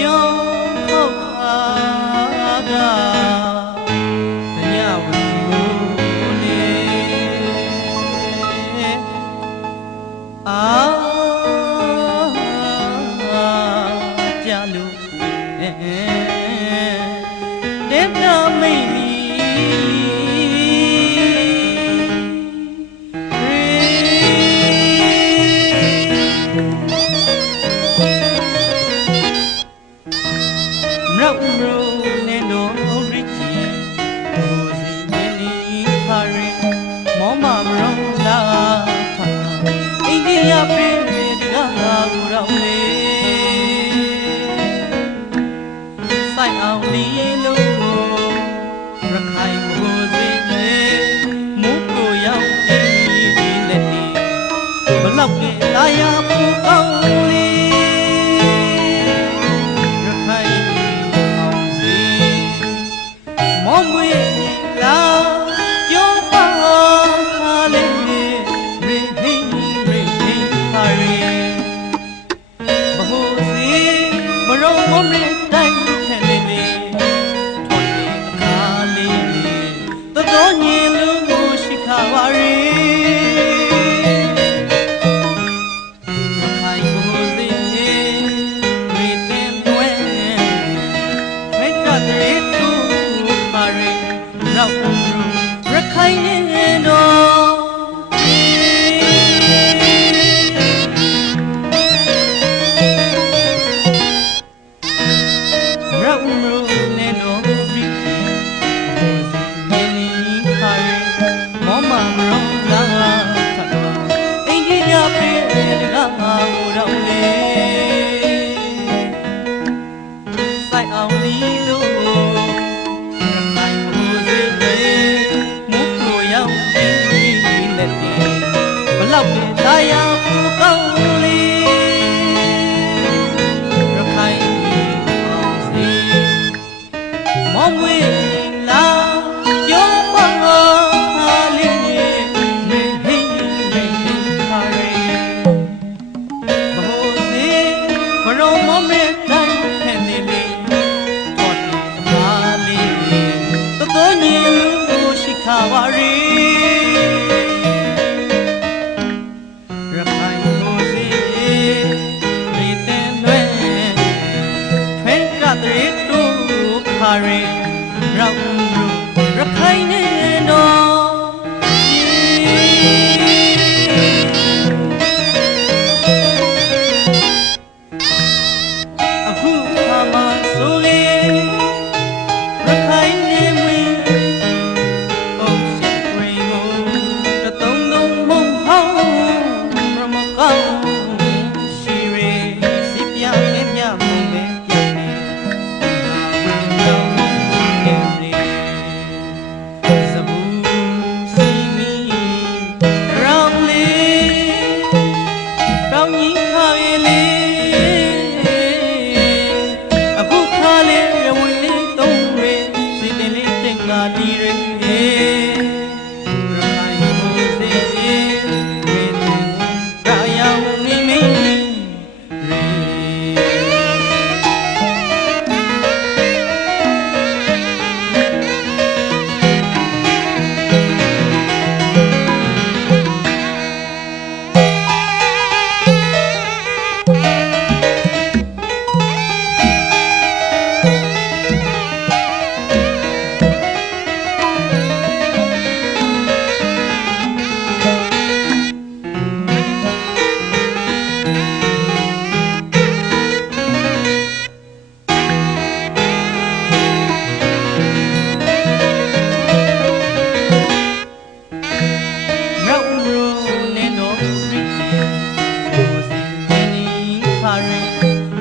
ယုံခောက်ခါကတညဝီကိုလေကြလို့တဲ့ပြမိတ်ရောက်ရိုးနေတော့ရစ်ကြီးဟိုစီရင်လီခါရင်မောမမရောလာဖာအိန္ဒိယပြည်တကားကိုတော့လေစိုက်အောင်လီလို့ရခိုင်ကိုစီနေမူကိုရောက်ပြီးလက်ဒီဘလောက်ကြတာယာပူကောင်းမွေလာကျုံးပါလေရေဟိရေဟာရေဘဟုစီမရောမမရတိုင်းထဲလေလေထွန်လေအခါလေးသတော်ညင်လူကိုရှိခါပါရေခိုင်ဘဟုစီမေတ္တင်တွဲမေတ္တာတေတူပါရေရောက်ရခိုင်နေတော့ရောက်နေတော့ပြီဟိုစီနေနေခါရီမောမမရောလာသတော့အိန္ဒိယပြည်တကားကိုတော့လေစိုက်အောင်လီလို့လောက်တာယာပူကောင်းလေးရခိုင်အောင်စီမောင်ဝေးလာကျော်ပါလေးမေဟိခါရီဘဟုစီမရောမမေတိုင်းထဲနေလေတော်တီအမားလေးသတော်ညင်လူကိုရှိခါပါရီခါရီရောက်ရခိုင်နေတော့အခုခါမှဆိုလေရခိုင်နေမွေအုပ်စက်ဝေကိုတသုံးသုံးမုံဟောင်းရမကောင်းရှိရီစီပြင်းမြမုံပဲဒီရေရခိုင်ဟိုစေမေတ္တာရောင်နေမင်းရေ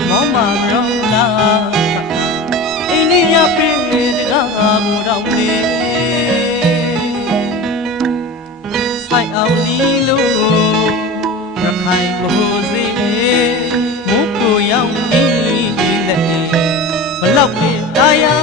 မောမမရောလာအိန္ဒိယပြည်တကားကိုတော့လေစိုက်အောင်လီလို့ရခိုင်ဘဟုစီမူကိုရောက်ပြီးလက်ဘလောက်တာယာ